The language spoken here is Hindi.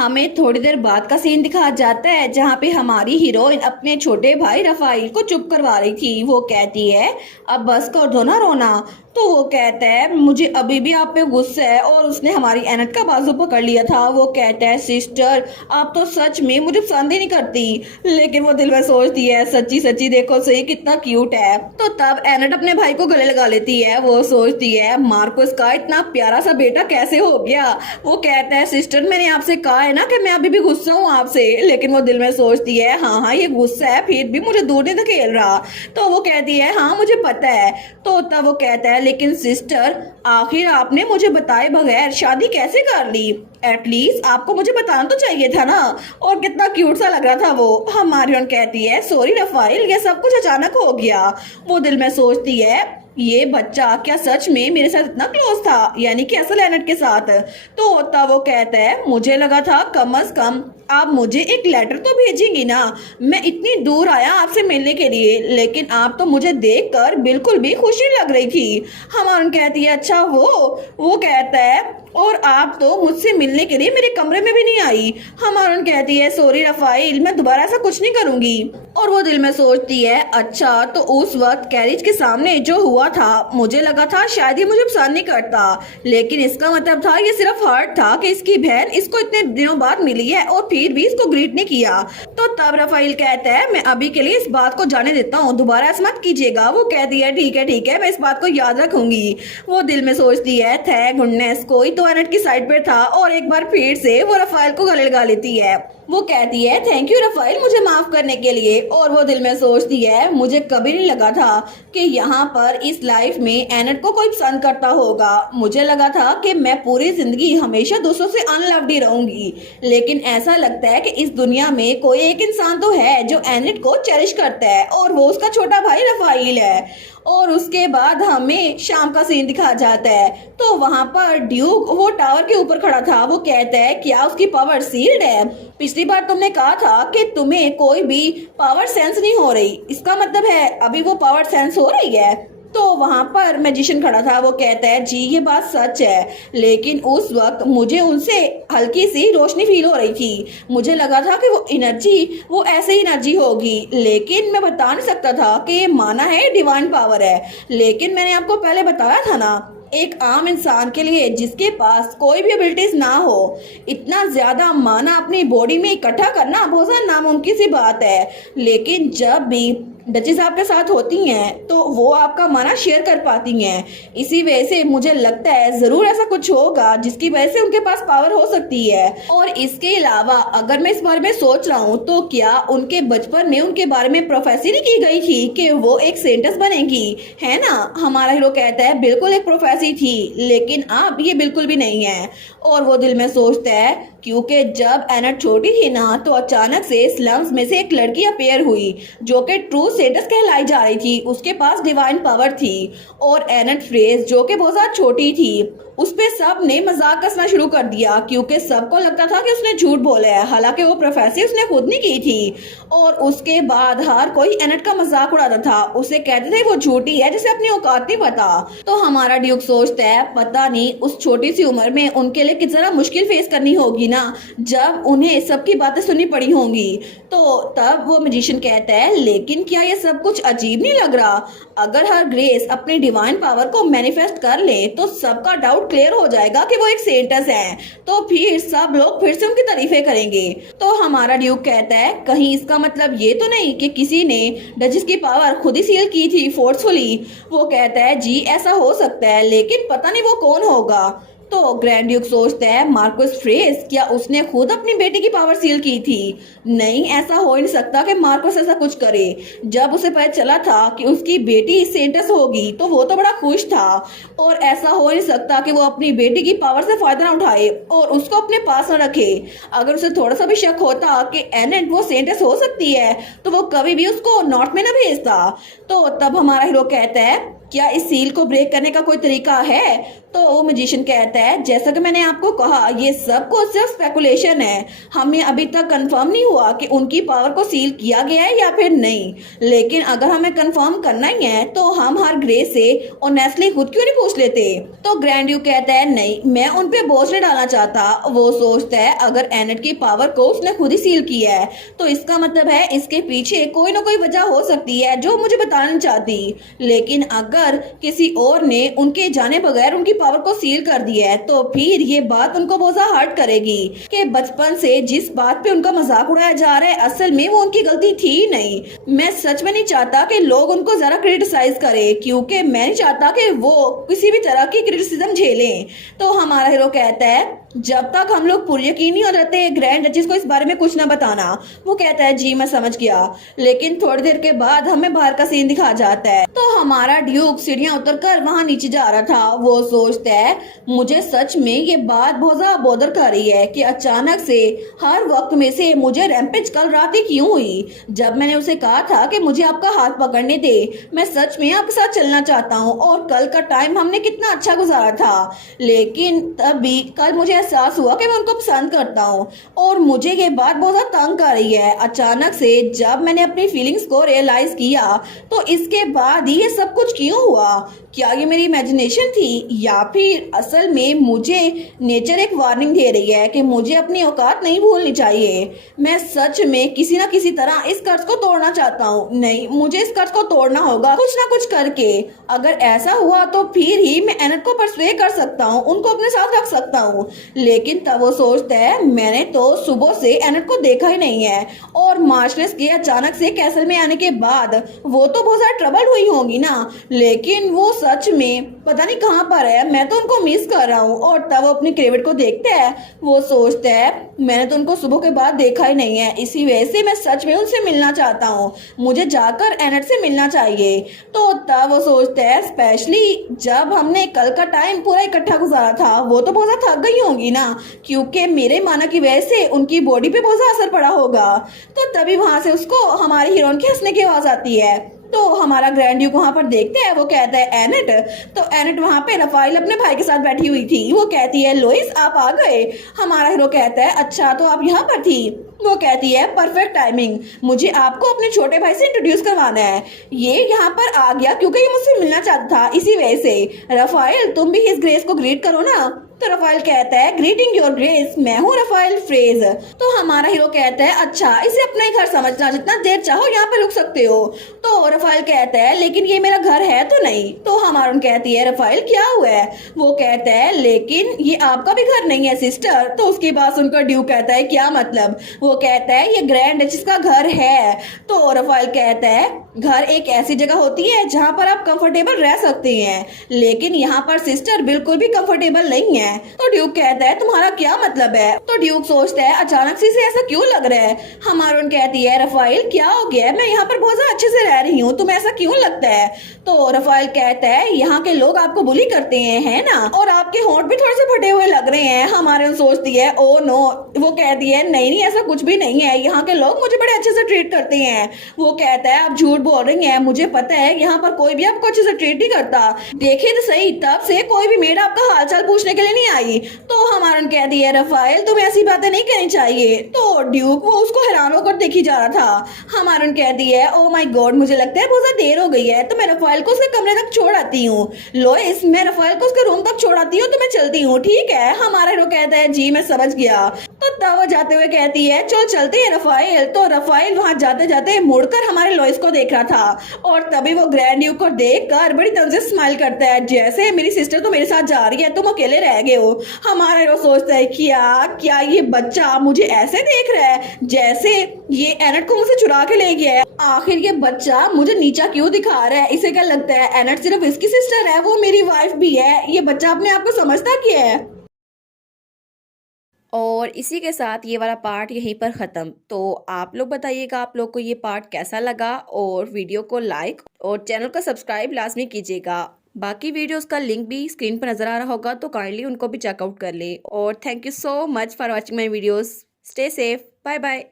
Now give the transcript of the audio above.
हमें थोड़ी देर बाद का सीन दिखाया जाता है जहाँ पे हमारी हीरोइन अपने छोटे भाई रफाइल को चुप करवा रही थी। वो कहती है अब बस कर दो ना रोना। तो वो कहता है मुझे अभी भी आप पे गुस्सा है और उसने हमारी एनट का बाजू पकड़ लिया था। वो कहता है सिस्टर आप तो सच में मुझे पसंद ही नहीं करती। लेकिन वो दिल में सोचती है सच्ची सच्ची देखो सही कितना क्यूट है। तो तब एनट अपने भाई को गले लगा लेती है। वो सोचती है मार्कोस का इतना प्यारा सा बेटा कैसे हो गया। वो कहता है सिस्टर मैंने आपसे कहा है ना कि मैं अभी भी गुस्सा हूँ आपसे। लेकिन वो दिल में सोचती है हाँ हाँ ये गुस्सा है फिर भी मुझे दूर नहीं धकेल रहा। तो वो कहती है हाँ मुझे पता है। तो तब वो कहता है लेकिन सिस्टर आखिर आपने मुझे बताए बगैर शादी कैसे कर ली। एटलीस्ट आपको मुझे बताना तो चाहिए था ना। और कितना क्यूट सा लग रहा था वो। हमारी कहती है सॉरी रफाइल ये सब कुछ अचानक हो गया। वो दिल में सोचती है ये बच्चा क्या सच में मेरे साथ इतना क्लोज था यानी कि असल एनट के साथ। तो तब वो कहता है मुझे लगा था कम से कम आप मुझे एक लेटर तो भेजेंगी ना। मैं इतनी दूर आया आपसे मिलने के लिए लेकिन आप तो मुझे देखकर बिल्कुल भी खुशी लग रही थी। हमारन कहती है अच्छा वो कहता है और आप तो मुझसे मिलने के लिए मेरे कमरे में भी नहीं आई। हमारन कहती है सॉरी रफाइल मैं दोबारा ऐसा कुछ नहीं करूंगी। और वो दिल में सोचती है अच्छा तो उस वक्त कैरिज के सामने जो हुआ था मुझे लगा था शायद ये मुझे पसंद नहीं करता। लेकिन इसका मतलब था ये सिर्फ हर्ट था कि इसकी बहन इसको इतने दिनों बाद मिली है और फिर भी इसको ग्रीट नहीं किया। तो तब रफाइल कहता है मैं अभी के लिए इस बात को जाने देता हूँ दोबारा ऐसा मत कीजिएगा। वो कहती है ठीक है मैं इस बात को याद रखूंगी। वो दिल में सोचती है थैंक गुडनेस कोई तो एनट की साइड पे था और एक बार फिर से वो रफाइल को गले लगा लेती है। वो कहती है थैंक यू रफाइल मुझे माफ करने के लिए। और वो दिल में सोचती है मुझे कभी नहीं लगा था कि यहाँ पर इस लाइफ में एनट को कोई पसंद करता होगा। मुझे लगा था कि मैं पूरी जिंदगी हमेशा दूसरों से अनलव्ड ही रहूंगी। लेकिन ऐसा लगता है कि इस दुनिया में कोई एक इंसान तो है जो एनट को चेरिश करता है और वो उसका छोटा भाई रफाइल है। और उसके बाद हमें शाम का सीन दिखा जाता है। तो वहां पर ड्यूक वो टावर के ऊपर खड़ा था। वो कहता है क्या उसकी पावर सील्ड है। पिछली बार तुमने कहा था कि तुम्हें कोई भी पावर सेंस नहीं हो रही इसका मतलब है अभी वो पावर सेंस हो रही है। तो वहां पर मैजिशियन खड़ा था। वो कहता है जी ये बात सच है लेकिन उस वक्त मुझे उनसे हल्की सी रोशनी फील हो रही थी। मुझे लगा था कि वो एनर्जी वो ऐसे ही एनर्जी होगी लेकिन मैं बता नहीं सकता था कि ये माना है डिवाइन पावर है। लेकिन मैंने आपको पहले बताया था ना एक आम इंसान के लिए जिसके पास कोई भी एबिलिटीज ना हो इतना ज्यादा माना अपनी बॉडी में इकट्ठा करना बहुत ज्यादा नामुमकिन सी बात है। लेकिन जब भी डचेस आपके साथ होती हैं तो वो आपका माना शेयर कर पाती हैं। इसी वजह से मुझे लगता है जरूर ऐसा कुछ होगा जिसकी वजह से उनके पास पावर हो सकती है। और इसके अलावा अगर मैं इस बारे में सोच रहा हूँ तो क्या उनके बचपन में उनके बारे में प्रोफेसी नहीं की गई थी कि वो एक सेंटस बनेगी है ना। हमारा हीरो कहता है बिल्कुल एक प्रोफेसी थी लेकिन अब ये बिल्कुल भी नहीं है। और वो दिल में सोचता है क्योंकि जब एनट छोटी थी ना तो अचानक से स्लम्स में से एक लड़की अपेयर हुई जो कि ट्रू सेंटस कहलाई जा रही थी। उसके पास डिवाइन पावर थी और एनट फ्रेज जो कि बहुत ज्यादा छोटी थी उस पे सब ने मजाक कसना शुरू कर दिया क्योंकि सबको लगता था कि उसने झूठ बोला है। हालांकि वो प्रोफेसी उसने खुद नहीं की थी। और उसके बाद हर कोई एनट का मजाक उड़ाता था उसे कहते थे वो झूठी है जिसे अपनी औकात नहीं पता। तो हमारा ड्यूक सोचता है पता नहीं उस छोटी सी उम्र में उनके लिए कितना मुश्किल फेस करनी होगी ना जब उन्हें सबकी बातें सुननी पड़ी होंगी। तो तब वो मैजिशियन कहता है लेकिन क्या ये सब कुछ अजीब नहीं लग रहा। अगर हर ग्रेस अपनी डिवाइन पावर को मैनिफेस्ट कर ले तो सबका डाउट क्लियर हो जाएगा कि वो एक सेंटस है। तो फिर सब लोग फिर से उनकी तारीफें करेंगे। तो हमारा ड्यूक कहता है कहीं इसका मतलब ये तो नहीं कि किसी ने डचेस की पावर खुद ही सील की थी फोर्सफुली। वो कहता है जी ऐसा हो सकता है लेकिन पता नहीं वो कौन होगा। तो ग्रैंड ड्यूक सोचता है मार्कोस फ्रेज क्या उसने खुद अपनी बेटी की पावर सील की थी। नहीं ऐसा हो ही नहीं सकता कि मार्कोस ऐसा कुछ करे। जब उसे पता चला था कि उसकी बेटी सेंटस होगी तो वो तो बड़ा खुश था। और ऐसा हो नहीं सकता कि वो अपनी बेटी की पावर से फायदा ना उठाए और उसको अपने पास न रखे। अगर उसे थोड़ा सा भी शक होता कि एनट वो सेंटस हो सकती है तो वो कभी भी उसको नॉर्थ में न भेजता। तो तब हमारा हीरो कहता है क्या इस सील को ब्रेक करने का कोई तरीका है? तो वो मैजिशियन कहता है, जैसा कि मैंने आपको कहा, ये सब कुछ सिर्फ स्पेकुलेशन है। हमें अभी तक कंफर्म नहीं हुआ कि उनकी पावर को सील किया गया है या फिर नहीं। लेकिन अगर हमें कंफर्म करना ही है तो हम हर ग्रे से ऑनेस्टली खुद क्यों नहीं पूछ लेते? तो ग्रैंड ड्यूक कहता है, नहीं, मैं उन पे बोझ नहीं डालना चाहता। वो सोचता है अगर एनेट की पावर को उसने खुद ही सील किया है तो इसका मतलब है इसके पीछे कोई ना कोई वजह हो सकती है जो मुझे बताना नहीं चाहती। लेकिन अगर किसी और ने उनके जाने बगैर उनकी पावर को सील कर दिया है तो फिर ये बात उनको बहुत ज्यादा हर्ट करेगी कि बचपन से जिस बात पे उनका मजाक उड़ाया जा रहा है असल में वो उनकी गलती थी नहीं। मैं सच में नहीं चाहता कि लोग उनको जरा क्रिटिसाइज करें, क्योंकि मैं नहीं चाहता कि वो किसी भी तरह की क्रिटिसिज्म झेलें। तो हमारा हीरो कहता है, जब तक हम लोग पूरी यकीन नहीं हो जाते ग्रैंड डचेस को इस बारे में कुछ ना बताना। वो कहता है, जी मैं समझ गया। लेकिन थोड़ी देर के बाद हमें बाहर का सीन दिखा जाता है। तो हमारा ड्यूक सीढ़ियां उतरकर वहां नीचे जा रहा था। वो सोचता है, मुझे सच में ये बात बहुत ज्यादा बोदर कर रही है कि अचानक से हर वक्त में से मुझे रैम्पेज कल रात ही क्यों हुई। जब मैंने उसे कहा था कि मुझे आपका हाथ पकड़ने दे, मैं सच में आपके साथ चलना चाहता हूँ और कल का टाइम हमने कितना अच्छा गुजारा था। लेकिन तभी कल मुझे एहसास हुआ कि मैं उनको पसंद करता हूँ और मुझे ये बात बहुत ज्यादा तंग कर रही है। अचानक से जब मैंने अपनी फीलिंग्स को रियलाइज किया तो इसके बाद ही ये सब कुछ क्यों हुआ? क्या ये मेरी इमेजिनेशन थी या फिर असल में मुझे नेचर एक वार्निंग दे रही है कि मुझे अपनी औकात नहीं भूलनी चाहिए? मैं सच में किसी ना किसी तरह इस कर्ज को तोड़ना चाहता हूँ। नहीं, मुझे इस कर्ज को तोड़ना होगा कुछ ना कुछ करके। अगर ऐसा हुआ तो फिर ही मैं एनेट को परसुएड कर सकता हूँ, उनको अपने साथ रख सकता हूँ। लेकिन तब वो सोचता है, मैंने तो सुबह से एनेट को देखा ही नहीं है और मार्शलेस के अचानक से कैसल में आने के बाद वो तो बहुत ज्यादा ट्रबल हुई होंगी ना। लेकिन वो सच में पता नहीं कहाँ पर है, मैं तो उनको मिस कर रहा हूँ। और तब वो अपनी क्रेविट को देखता है। वो सोचता है, मैंने तो उनको सुबह के बाद देखा ही नहीं है, इसी वजह से मैं सच में उनसे मिलना चाहता हूँ। मुझे जाकर एनेट से मिलना चाहिए। तो तब वो सोचता है, स्पेशली जब हमने कल का टाइम पूरा इकट्ठा गुजारा था, वो तो बहुत ज्यादा थक गई होंगी ना, क्योंकि मेरे माना की वजह से उनकी बॉडी पे बहुत ज्यादा असर पड़ा होगा। तो तभी वहां से उसको हमारे हीरोइन की हंसने की आवाज आती है। तो हमारा ग्रैंड ड्यूक वहां पर देखते हैं। वो कहता है, एनेट। तो एनेट वहां पे रफाइल अपने भाई के साथ बैठी हुई थी। वो कहती है, लोइस आप आ गए। हमारा हीरो कहता है, अच्छा तो आप यहाँ पर थी। वो कहती है, परफेक्ट टाइमिंग, मुझे आपको अपने छोटे भाई से इंट्रोड्यूस करवाना है। ये यहाँ पर आ गया क्योंकि ये मुझसे मिलना चाहता था, इसी वजह से। रफाइल तुम भी इस ग्रेस को ग्रीट करो ना। तो रफाइल कहता है, ग्रीटिंग योर ग्रेस, मैं हूँ रफाइल फ्रेज। तो हमारा हीरो कहता है, अच्छा इसे अपना ही घर समझना, जितना देर चाहो यहाँ पे रुक सकते हो। तो रफाइल कहता है, लेकिन ये मेरा घर है तो नहीं। तो हमारा कहती है, रफाइल क्या हुआ है? वो कहता है, लेकिन ये आपका भी घर नहीं है सिस्टर। तो उसकी बात सुनकर ड्यूक कहता है, क्या मतलब? वो कहता है, ये ग्रैंड डचेस का घर है। तो रफाइल कहता है, घर एक ऐसी जगह होती है जहाँ पर आप कंफर्टेबल रह सकते हैं, लेकिन यहाँ पर सिस्टर बिल्कुल भी कंफर्टेबल नहीं है। तो ड्यूक कहता है, तुम्हारा क्या मतलब है? तो ड्यूक सोचता है, अचानक से इसे ऐसा क्यों लग रहा है? हमारून कहती है, रफाइल क्या हो गया? मैं यहाँ पर बहुत ज्यादा अच्छे से रह रही हूँ, तुम्हें ऐसा क्यों लगता है? तो रफाइल कहता है, यहाँ के लोग आपको बुली करते हैं, है ना? और आपके होंठ भी थोड़े से फटे हुए लग रहे हैं। हमारून सोचती है, ओ नो। वो कहती है, नहीं नहीं ऐसा कुछ भी नहीं है, यहाँ के लोग मुझे बड़े अच्छे से ट्रीट करते हैं। वो कहता है, आप झूठ बोल रही हैं, मुझे पता है यहाँ पर कोई भी आपको अच्छे से ट्रीट नहीं करता। देखिए तो सही, तब से कोई भी मेड आपका हालचाल पूछने के लिए नहीं आई। तो हमारा कहती है, रफाइल तुम्हें ऐसी बातें नहीं कहनी चाहिए। तो ड्यूक वो उसको हैरान होकर देखी जा रहा था। हमारा कहती है, ओ माय गॉड, मुझे लगता है बहुत ज्यादा देर हो गई है, तो मैं रफाइल को उसके कमरे तक छोड़ आती हूँ। लोइस, मैं रफाइल को उसके रूम तक छोड़ आती हूँ, तो मैं चलती हूँ, ठीक है? हमारा हीरो कहता है, जी मैं समझ गया। तो तब वो जाते हुए कहती है, चलो चलते हैं रफाइल। तो रफाइल वहां जाते जाते मुड़कर हमारे लोइस को देख रहा था और तभी वो ग्रैंड ड्यूक को देखकर बड़ी तंज से स्माइल करता है, जैसे मेरी सिस्टर तो मेरे साथ जा रही है, तुम अकेले रह गए हो। हमारा हीरो सोचता है, क्या ये बच्चा मुझे ऐसे देख रहा है जैसे ये एनेट को मुझसे चुरा के ले गया है। आखिर ये बच्चा मुझे नीचा क्यों दिखा रहा है? इसे क्या लगता है एनेट सिर्फ इसकी सिस्टर है, वो मेरी वाइफ भी है? ये बच्चा अपने आप को समझता क्या है? और इसी के साथ ये वाला पार्ट यहीं पर ख़त्म। तो आप लोग बताइएगा आप लोग को ये पार्ट कैसा लगा, और वीडियो को लाइक और चैनल को सब्सक्राइब लाजमी कीजिएगा। बाकी वीडियोस का लिंक भी स्क्रीन पर नज़र आ रहा होगा, तो काइंडली उनको भी चेकआउट कर ले। और thank you so much for watching my videos. Stay safe, bye bye.